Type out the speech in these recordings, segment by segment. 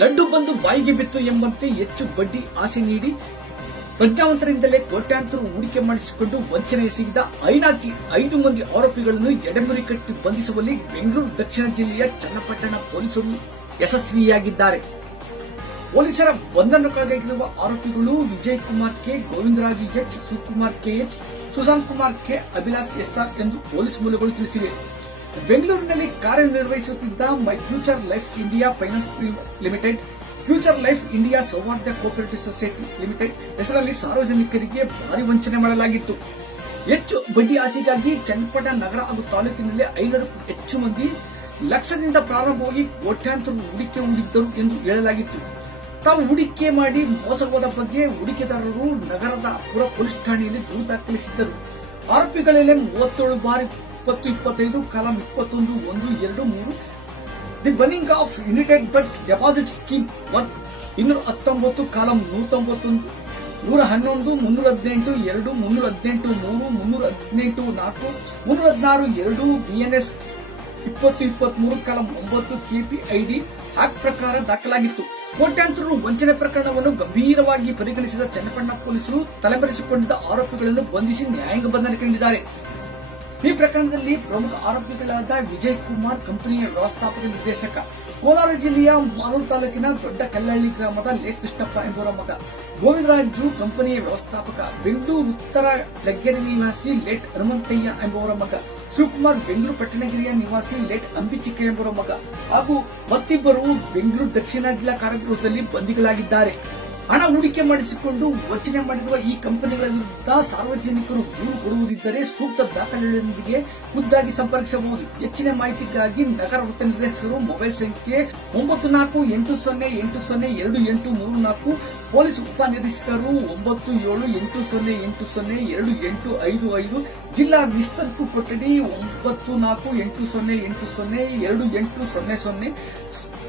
ಲಡ್ಡು ಬಂದು ಬಾಯಿಗೆ ಬಿತ್ತು ಎಂಬಂತೆ ಹೆಚ್ಚು ಬಡ್ಡಿ ಆಸೆ ನೀಡಿ ಪ್ರಜ್ಞಾವಂತರಿಂದಲೇ ಕೋಟ್ಯಾಂತರ ಹೂಡಿಕೆ ಮಾಡಿಸಿಕೊಂಡು ವಂಚನೆ ಎಸಗಿದ 5 ಮಂದಿ ಆರೋಪಿಗಳನ್ನು ಎಡೆಮುರಿ ಕಟ್ಟಿ ಬಂಧಿಸುವಲ್ಲಿ ಬೆಂಗಳೂರು ದಕ್ಷಿಣ ಜಿಲ್ಲೆಯ ಚನ್ನಪಟ್ಟಣ ಪೊಲೀಸರು ಯಶಸ್ವಿಯಾಗಿದ್ದಾರೆ. ಪೊಲೀಸರ ಬಂಧನಕ್ಕೊಳಗಾಗಿರುವ ಆರೋಪಿಗಳು Vijay Kumar K, Govindaraju H, Shivakumar KH, Sushanth Kumar K, Abhilash SR ಎಂದು ಪೊಲೀಸ್ ಮೂಲಗಳು ತಿಳಿಸಿವೆ. ಬೆಂಗಳೂರಿನಲ್ಲಿ ಕಾರ್ಯನಿರ್ವಹಿಸುತ್ತಿದ್ದ my future life India finance limited, future life India Souharda cooperative society limited ಹೆಸರಲ್ಲಿ ಸಾರ್ವಜನಿಕರಿಗೆ ಭಾರಿ ವಂಚನೆ ಮಾಡಲಾಗಿತ್ತು. ಹೆಚ್ಚು ಬಡ್ಡಿ ಆಸೆಗಾಗಿ ಚನ್ನಪಟ್ಟಣ ನಗರ ಹಾಗೂ ತಾಲೂಕಿನಲ್ಲಿ 500ಕ್ಕೂ ಹೆಚ್ಚು ಮಂದಿ ಲಕ್ಷದಿಂದ ಪ್ರಾರಂಭವಾಗಿ ಕೋಟ್ಯಾಂತರ ಹೂಡಿಕೆ ಹೊಂದಿದ್ದರು ಎಂದು ಹೇಳಲಾಗಿತ್ತು. ತಾವು ಹೂಡಿಕೆ ಮಾಡಿ ಮೋಸ ಹೋದ ಬಗ್ಗೆ ಹೂಡಿಕೆದಾರರು ನಗರದ ಪುರ ಪೊಲೀಸ್ ಠಾಣೆಯಲ್ಲಿ ದೂರು ದಾಖಲಿಸಿದ್ದರು. ಆರೋಪಿಗಳಲ್ಲಿ 37 ಬಾರಿ 2025 column 21(1)(2)(3 the banning of united but deposit scheme 219 column 191, 111, 318 2, 318 3, 318 4, 316 2 BNS 2023 column 9 KPID act ಪ್ರಕಾರ ದಾಖಲಾಗಿತ್ತು. ಕೋಟ್ಯಾಂತರ ವಂಚನೆ ಪ್ರಕರಣವನ್ನು ಗಂಭೀರವಾಗಿ ಪರಿಗಣಿಸಿದ ಚನ್ನಪಟ್ಟಣ ಪೊಲೀಸರು ತಲೆಮರೆಸಿಕೊಂಡಿದ್ದ ಆರೋಪಿಗಳನ್ನು ಬಂಧಿಸಿ ನ್ಯಾಯಾಂಗ ಬಂಧನ ಕಂಡಿದ್ದಾರೆ. ಈ ಪ್ರಕರಣದಲ್ಲಿ ಪ್ರಮುಖ ಆರೋಪಿಗಳಾದ ವಿಜಯ್ ಕುಮಾರ್ ಕಂಪನಿಯ ವ್ಯವಸ್ಥಾಪಕ ನಿರ್ದೇಶಕ, ಕೋಲಾರ ಜಿಲ್ಲೆಯ ಮಾಲೂರು ತಾಲೂಕಿನ ದೊಡ್ಡ ಕಲ್ಲಹಳ್ಳಿ ಗ್ರಾಮದ ಲೇಟ್ ಕೃಷ್ಣಪ್ಪ ಎಂಬುವರ ಮಗ, ಗೋವಿಂದರಾಜು ಕಂಪನಿಯ ವ್ಯವಸ್ಥಾಪಕ, ಬೆಂಗಳೂರು ಉತ್ತರ ಲಗ್ಗೆರೆ ನಿವಾಸಿ ಲೇಟ್ ಹನುಮಂತಯ್ಯ ಎಂಬುವರ ಮಗ, ಶಿವಕುಮಾರ್ ಬೆಂಗಳೂರು ಪಟ್ಟಣಗಿರಿಯ ನಿವಾಸಿ ಲೇಟ್ ಅಂಬಿಚಿಕೆ ಎಂಬುವರ ಮಗ ಹಾಗೂ ಮತ್ತಿಬ್ಬರು ಬೆಂಗಳೂರು ದಕ್ಷಿಣ ಜಿಲ್ಲಾ ಕಾರಾಗೃಹದಲ್ಲಿ ಬಂಧಿಗಳಾಗಿದ್ದಾರೆ. ಹಣ ಹೂಡಿಕೆ ಮಾಡಿಸಿಕೊಂಡು ವಂಚನೆ ಮಾಡಿರುವ ಈ ಕಂಪನಿಗಳ ವಿರುದ್ಧ ಸಾರ್ವಜನಿಕರು ದೂರು ಕೊಡುವುದಿದ್ದರೆ ಸೂಕ್ತ ದಾಖಲೆಗಳೊಂದಿಗೆ ಖುದ್ದಾಗಿ ಸಂಪರ್ಕಿಸಬಹುದು. ಹೆಚ್ಚಿನ ಮಾಹಿತಿಗಾಗಿ ನಗರ ವೃತ್ತ ನಿರ್ದೇಶಕರು ಮೊಬೈಲ್ ಸಂಖ್ಯೆ 9480802834, ಪೊಲೀಸ್ ಉಪನಿರೀಕ್ಷಕರು 9780802855, ಜಿಲ್ಲಾ ವಿಸ್ತೃತ ಕೊಠಡಿ 9480802800,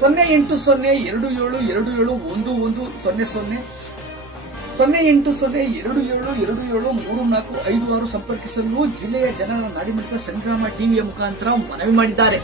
08027271100, 08027273456 ಸಂಪರ್ಕಿಸಲು ಜಿಲ್ಲೆಯ ಜನರ ನಾಡಿಮಿಡಿತ ಸಂಗ್ರಾಮ ಟಿವಿಯ ಮುಖಾಂತರ ಮನವಿ ಮಾಡಿದ್ದಾರೆ.